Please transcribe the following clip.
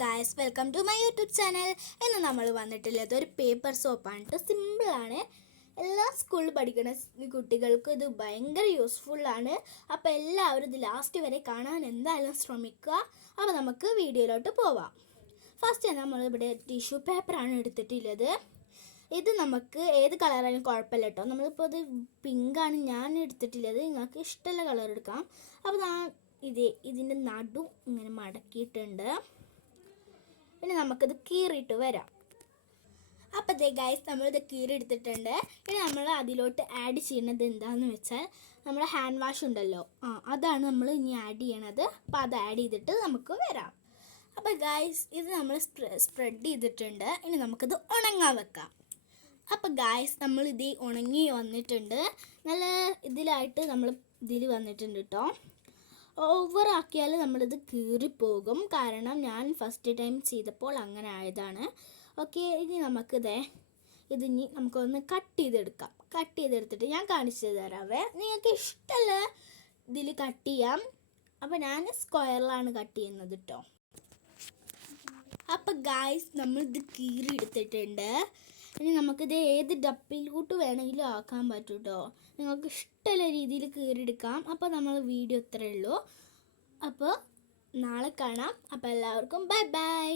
Guys, welcome to my YouTube channel. ഇന്ന് നമ്മൾ വന്നിട്ടുള്ളത് ഒരു പേപ്പർ സോപ്പാണ് കേട്ടോ. സിമ്പിളാണ്. എല്ലാ സ്കൂളിൽ പഠിക്കുന്ന കുട്ടികൾക്ക് ഇത് ഭയങ്കര യൂസ്ഫുള്ളാണ്. അപ്പോൾ എല്ലാവരും ഇത് ലാസ്റ്റ് വരെ കാണാൻ എന്തായാലും ശ്രമിക്കുക. അപ്പോൾ നമുക്ക് വീഡിയോയിലോട്ട് പോവാം. ഫസ്റ്റ് നമ്മളിവിടെ ടിഷ്യൂ പേപ്പറാണ് എടുത്തിട്ടുള്ളത്. ഇത് നമുക്ക് ഏത് കളറായാലും കുഴപ്പമില്ല കേട്ടോ. നമ്മളിപ്പോൾ ഇത് പിങ്കാണ് ഞാൻ എടുത്തിട്ടുള്ളത്. നിങ്ങൾക്ക് ഇഷ്ടമുള്ള കളർ എടുക്കാം. അപ്പോൾ ഞാൻ ഇതിൻ്റെ നടു ഇങ്ങനെ മടക്കിയിട്ടുണ്ട്. പിന്നെ നമുക്കിത് കീറിയിട്ട് വരാം. അപ്പോൾ ഗൈസ്, നമ്മളിത് കീറി എടുത്തിട്ടുണ്ട്. ഇനി നമ്മൾ അതിലോട്ട് ആഡ് ചെയ്യുന്നത് എന്താണെന്ന് വെച്ചാൽ നമ്മുടെ ഹാൻഡ് വാഷ് ഉണ്ടല്ലോ, അതാണ് നമ്മൾ ഇനി ആഡ് ചെയ്യണത്. അപ്പോൾ അത് ആഡ് ചെയ്തിട്ട് നമുക്ക് വരാം. അപ്പോൾ ഗൈസ്, ഇത് നമ്മൾ സ്പ്രെഡ് ചെയ്തിട്ടുണ്ട്. ഇനി നമുക്കിത് ഉണങ്ങാൻ വെക്കാം. അപ്പോൾ ഗൈസ്, നമ്മളിത് ഉണങ്ങി വന്നിട്ടുണ്ട്. നല്ല ഇതിലായിട്ട് നമ്മൾ ഇതിൽ വന്നിട്ടുണ്ട് കേട്ടോ. ഓവറാക്കിയാൽ നമ്മളിത് കീറിപ്പോകും. കാരണം ഞാൻ ഫസ്റ്റ് ടൈം ചെയ്തപ്പോൾ അങ്ങനെ ആയതാണ്. ഓക്കെ, ഇനി ഇതിനി നമുക്കൊന്ന് കട്ട് ചെയ്തെടുക്കാം. കട്ട് ചെയ്തെടുത്തിട്ട് ഞാൻ കാണിച്ചു തരാവേ. നിങ്ങൾക്ക് ഇഷ്ടമുള്ള ഇതിൽ കട്ട് ചെയ്യാം. അപ്പോൾ ഞാൻ സ്ക്വയറിലാണ് കട്ട് ചെയ്യുന്നത് കേട്ടോ. അപ്പോൾ ഗായ്സ്, നമ്മളിത് കീറി എടുത്തിട്ടുണ്ട്. ഇനി നമുക്കിത് ഏത് ഡപ്പിലോട്ട് വേണമെങ്കിലും ആക്കാൻ പറ്റും കേട്ടോ. നിങ്ങൾക്ക് ഇഷ്ടമുള്ള രീതിയിൽ കീറിയെടുക്കാം. അപ്പോൾ നമ്മൾ വീഡിയോ ഇത്രയേ ഉള്ളൂ. അപ്പോൾ നാളെ കാണാം. അപ്പോൾ എല്ലാവർക്കും ബൈ ബൈ.